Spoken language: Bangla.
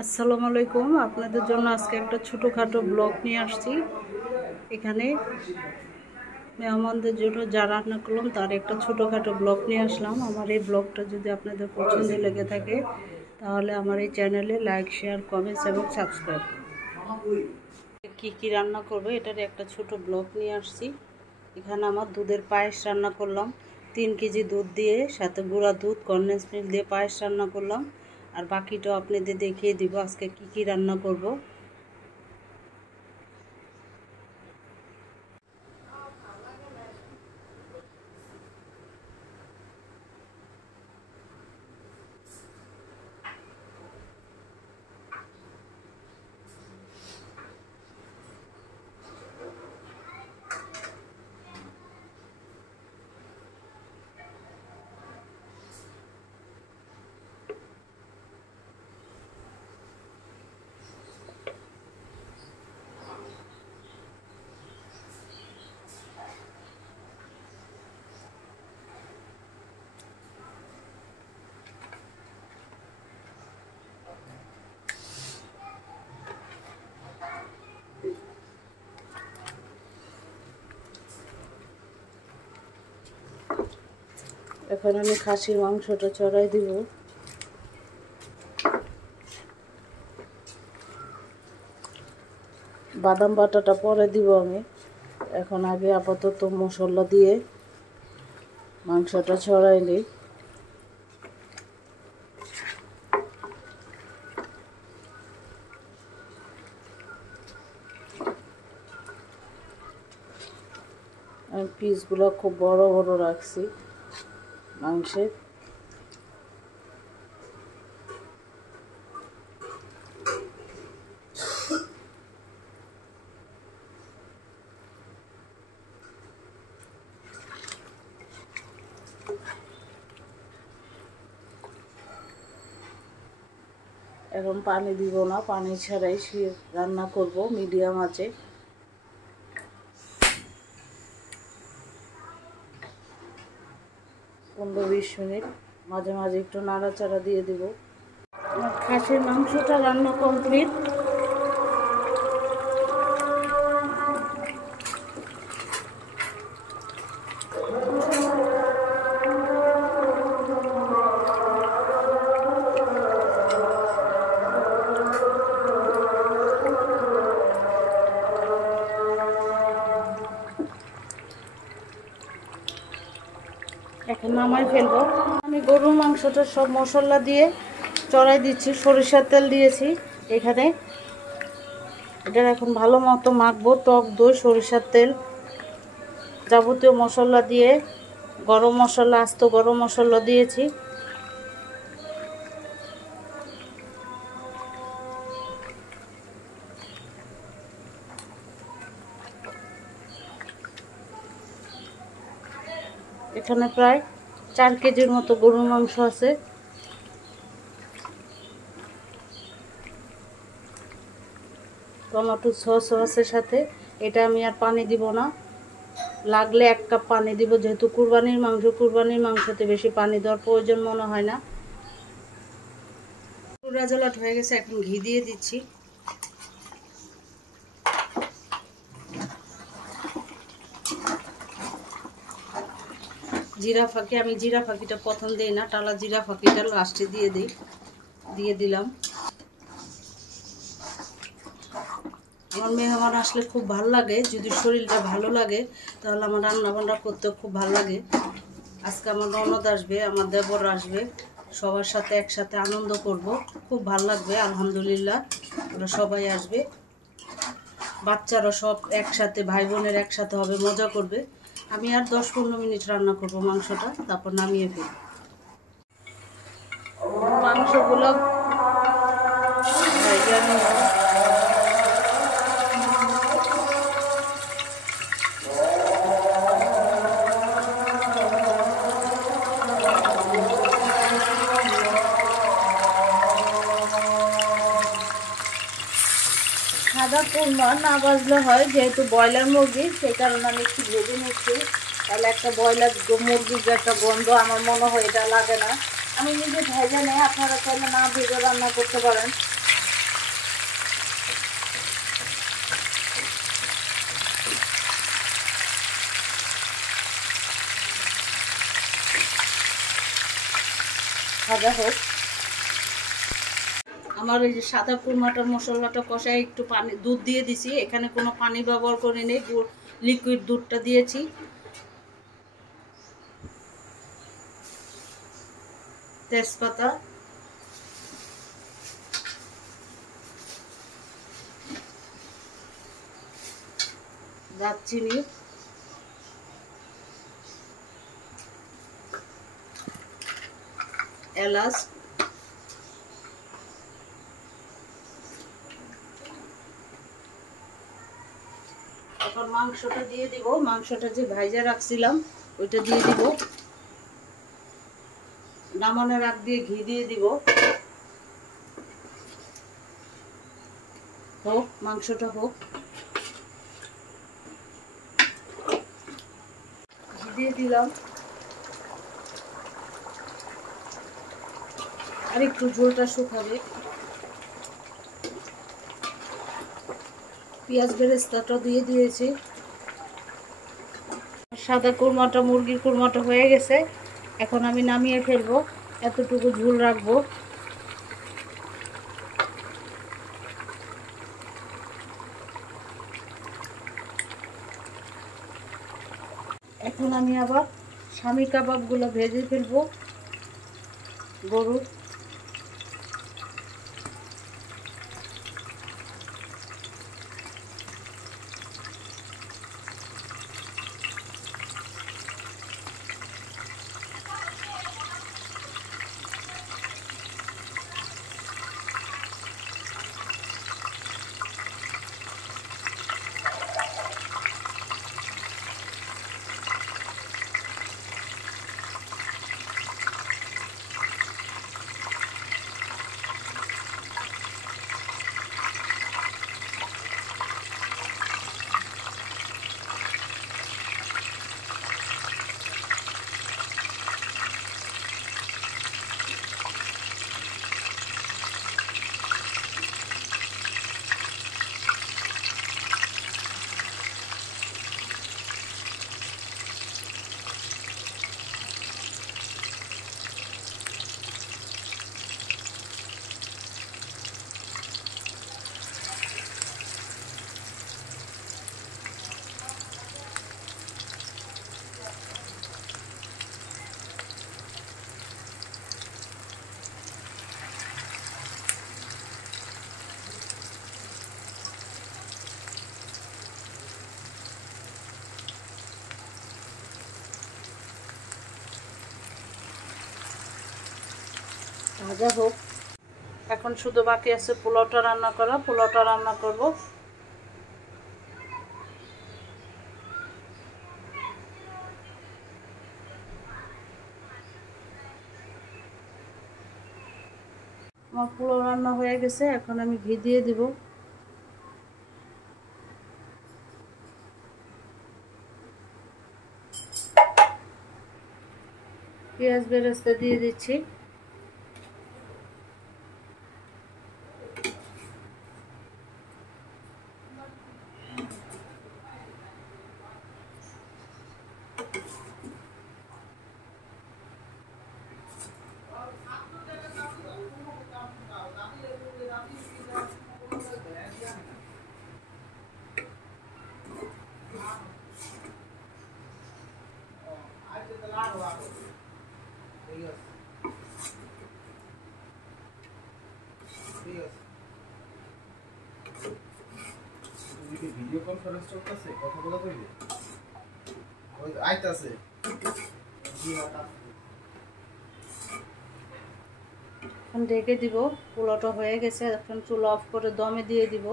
আসসালামু আলাইকুম। আপনাদের জন্য আজকে একটা ছোটোখাটো ব্লগ নিয়ে আসছি। এখানে মেহমানদের জন্য যা রান্না করলাম তার একটা ছোটোখাটো ব্লগ নিয়ে আসলাম। আমার এই ব্লগটা যদি আপনাদের পছন্দ লেগে থাকে তাহলে আমার এই চ্যানেলে লাইক, শেয়ার, কমেন্টস এবং সাবস্ক্রাইব করুন। কী রান্না করবো এটার একটা ছোট ব্লগ নিয়ে আসছি। এখানে আমার দুধের পায়েস রান্না করলাম। 3 কেজি দুধ দিয়ে সাথে গুঁড়া দুধ, কনডেন্স মিল্ক দিয়ে পায়েস রান্না করলাম। আর বাকিটাও আপনাদের দেখিয়ে দিব আজকে কি রান্না করব। এখন আমি খাসির মাংসটা চড়াই দিব। বাদাম বাটাটা পরে দিব আমি। এখন আগে আপাতত মশলা দিয়ে মাংসটা ছড়াই নিই। আমি পিসগুলো খুব বড় বড় রাখছি মাংসের। এখন পানি দিব না, পানি ছাড়াই রান্না করব মিডিয়াম আঁচে। 15-20 মিনিট মাঝে মাঝে একটু নাড়াচাড়া দিয়ে দিব। আমার খাসির মাংসটা রান্না কমপ্লিট। এখন নামাই ফেলবো। আমি গরুর মাংসটা সব মশলা দিয়ে চড়াই দিচ্ছি। সরিষার তেল দিয়েছি এখানে। এটা এখন ভালো মতো মাখবো। টক দই, সরিষার তেল, যাবতীয় মশলা দিয়ে, গরম মশলা, আস্ত গরম মশলা দিয়েছি। এখানে প্রায় 4 কেজির মতো গরুর মাংস আছে। টমেটো সসও আছে সাথে। এটা আমি আর পানি দিব না, লাগলে 1 কাপ পানি দিব, যেহেতু কুরবানির মাংসতে বেশি পানি দেওয়ার প্রয়োজন মনে হয় না। রাজালাট হয়ে গেছে, এখন ঘি দিয়ে দিচ্ছি। জিরা ফাঁকি, আমি জিরা ফাঁকিটা প্রথম দিই না, টালা জিরা ফাঁকিটা লাস্টে দিয়ে দিলাম। আমার মেহমান আসলে খুব ভালো লাগে, যদি শরীরটা ভালো লাগে তাহলে আমার রান্না বান্না করতে খুব ভালো লাগে। আজকে আমার ননদ আসবে, আমার দেবর আসবে, সবার সাথে একসাথে আনন্দ করব, খুব ভালো লাগবে। আলহামদুলিল্লাহ ওরা সবাই আসবে, বাচ্চারা সব একসাথে, ভাই বোনের একসাথে হবে, মজা করবে। আমি আর 10-15 মিনিট রান্না করব মাংসটা, তারপর নামিয়ে ফেলব। মাংসগুলো সাদা কোরমা না বাজলে হয়, যেহেতু ব্রয়লার মুরগি সেই কারণে আমি একটু ভেজে নিচ্ছি। তাহলে একটা ব্রয়লার মুরগির যে একটা গন্ধ আমার মনে হয় এটা লাগে না। আমি নিজে ভেজে নেই, আপনারা চাইলে না ভেজে রান্না করতে পারেন। ভাজা হোক। আমার এই যে সাদা কুরমাটার মশলাটা কষায় একটু পানি দুধ দিয়ে দিছি, এখানে কোনো পানি ব্যবহার করি নেই, লিকুইড দুধটা দিয়েছি। তেজপাতা, দারচিনি, এলাচ, এখন মাংসটা দিয়ে দিব। মাংসটা যে ভাইজা রাখছিলাম ওইটা দিয়ে দিব। নামানোর আগ দিয়ে ঘি দিয়ে দিব। হোক, মাংসটা হোক। ঘি দিয়ে দিলাম। আর একটু ঝোলটা শুকাবে। পেঁয়াজ বেরেস্তাটা দিয়ে দিয়েছি। সাদা কুরমাটা, মুরগির কুরমাটা হয়ে গেছে। এখন আমি নামিয়ে ফেলবো, এতটুকু ঝোল রাখবো। এখন আমি আবার স্বামী কাবাবগুলো ভেজে ফেলবো। গরুর ভাজা হোক। এখন শুধু বাকি আছে পোলাওটা রান্না করা। পোলাওটা রান্না করব। আমার পোলাও রান্না হয়ে গেছে। এখন আমি ঘি দিয়ে দিব। পেঁয়াজ বেরেস্তা দিয়ে দিচ্ছি। ভিডিও কনফারেন্স চলতেছে, কথা বলা কইবে ওই আইতাছে। এখন ঢেকে দিব। পোলাওটা হয়ে গেছে। এখন চুলা অফ করে দমে দিয়ে দিব।